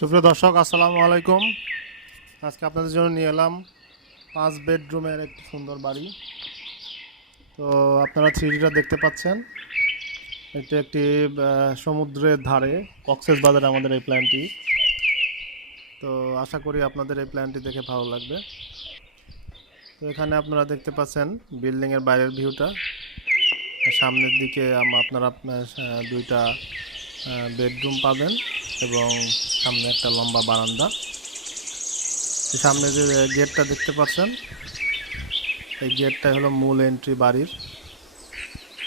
সুপ্রিয় দর্শক, আসসালামু আলাইকুম। আজকে আপনাদের জন্য নিয়ে এলাম 5 বেডরুমের একটি সুন্দর বাড়ি। তো আপনারা থ্রিডিটা দেখতে পাচ্ছেন। এটি একটি সমুদ্রের ধারে কক্সবাজারে আমাদের এই প্ল্যানটি। তো আশা করি আপনাদের এই প্ল্যানটি দেখে ভালো লাগবে। তো এখানে আপনারা দেখতে পাচ্ছেন বিল্ডিংয়ের বাইরের ভিউটা। সামনের দিকে আপনারা দুইটা বেডরুম পাবেন এবং সামনে একটা লম্বা বারান্দা। সামনে যে গেটটা দেখতে পাচ্ছেন, এই গেটটা হলো মূল এন্ট্রি বাড়ির।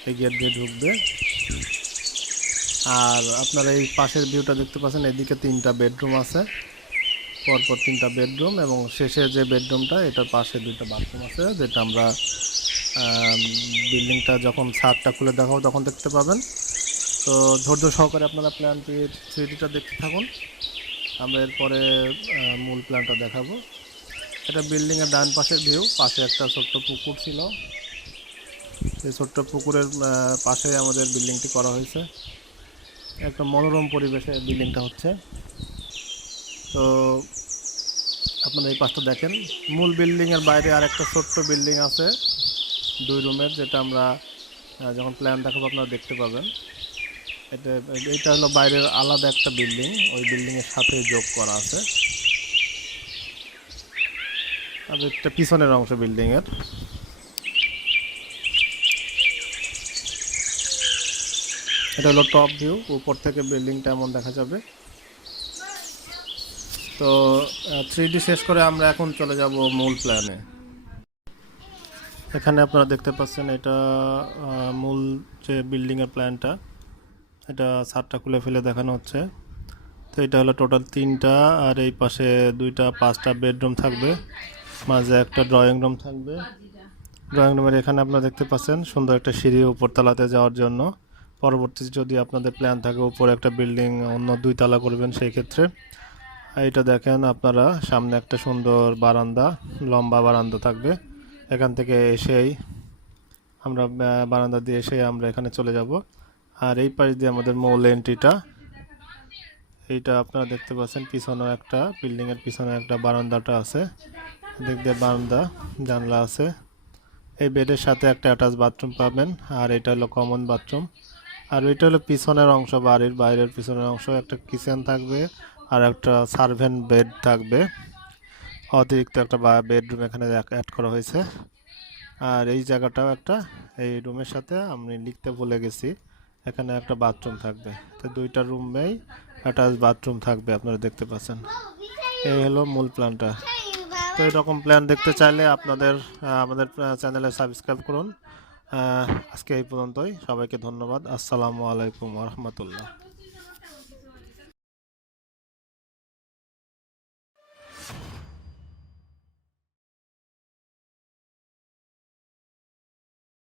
এই গেট দিয়ে ঢুকবে। আর আপনারা এই পাশের ভিউটা দেখতে পাচ্ছেন, এদিকে 3টা বেডরুম আছে, পরপর 3টা বেডরুম, এবং শেষে যে বেডরুমটা এটার পাশে 2টা বাথরুম আছে, যেটা আমরা বিল্ডিংটা যখন ছাদটা খুলে দেখাবো তখন দেখতে পাবেন। তো ধৈর্য সহকারে আপনারা প্ল্যানটি 3Dটা দেখতে থাকুন। আমরা এরপরে মূল প্ল্যানটা দেখাবো। এটা বিল্ডিংয়ের ডান পাশের ভিউ। পাশে একটা ছোট্ট পুকুর ছিল, এই ছোট্ট পুকুরের পাশে আমাদের বিল্ডিংটি করা হয়েছে। একটা মনোরম পরিবেশে বিল্ডিংটা হচ্ছে। তো আপনারা এই পাশটা দেখেন, মূল বিল্ডিংয়ের বাইরে আর একটা ছোট্ট বিল্ডিং আছে 2 রুমের, যেটা আমরা যখন প্ল্যান দেখাবো আপনারা দেখতে পাবেন। এইটা হলো বাইরের আলাদা একটা বিল্ডিং, ওই বিল্ডিংয়ের সাথে যোগ করা আছে। আর এটা পিছনের অংশ বিল্ডিংয়ের। এটা হলো টপ ভিউ, উপর থেকে বিল্ডিংটা এমন দেখা যাবে। তো 3D শেষ করে আমরা এখন চলে যাব মূল প্ল্যানে। এখানে আপনারা দেখতে পাচ্ছেন এটা মূল যে বিল্ডিংয়ের প্ল্যানটা, এটা ছাদটা খুলে ফেলে দেখানো হচ্ছে। তো এটা হলো টোটাল 3টা, আর এই পাশে 2টা 5টা বেডরুম থাকবে, মাঝে একটা ড্রয়িং রুম থাকবে। ড্রয়িং রুমের এখানে আপনারা দেখতে পাচ্ছেন সুন্দর একটা সিঁড়ি উপরতলাতে যাওয়ার জন্য। পরবর্তীতে যদি আপনাদের প্ল্যান থাকে উপরে একটা বিল্ডিং অন্য 2 তলা করবেন, সেই ক্ষেত্রে এইটা দেখেন আপনারা, সামনে একটা সুন্দর বারান্দা, লম্বা বারান্দা থাকবে। এখান থেকে এসেই আমরা বারান্দা দিয়ে এসে আমরা এখানে চলে যাব। আর এই পাশ দিয়ে আমাদের মূল এন্ট্রিটা, এইটা আপনারা দেখতে পাচ্ছেন। পিছনেও একটা বিল্ডিংয়ের পিছনে একটা বারান্দাটা আছে, দিক দিয়ে বারান্দা, জানলা আছে। এই বেডের সাথে একটা অ্যাটাচ বাথরুম পাবেন, আর এটা হলো কমন বাথরুম। আর ওইটা হলো পিছনের অংশ, বাড়ির বাইরের পিছনের অংশ। একটা কিচেন থাকবে আর একটা সার্ভেন্ট বেড থাকবে, অতিরিক্ত একটা বেডরুম এখানে অ্যাড করা হয়েছে। আর এই জায়গাটাও একটা, এই রুমের সাথে আমি লিখতে ভুলে গেছি, এখানে একটা বাথরুম থাকবে। তো 2টা রুমেই অ্যাটাচ বাথরুম থাকবে, আপনারা দেখতে পাচ্ছেন। এই হলো মূল প্ল্যানটা। তো এরকম প্ল্যান দেখতে চাইলে আপনাদের আমাদের চ্যানেলে সাবস্ক্রাইব করুন। আজকে এই পর্যন্তই। সবাইকে ধন্যবাদ। আসসালামু আলাইকুম ওয়া রাহমাতুল্লাহ।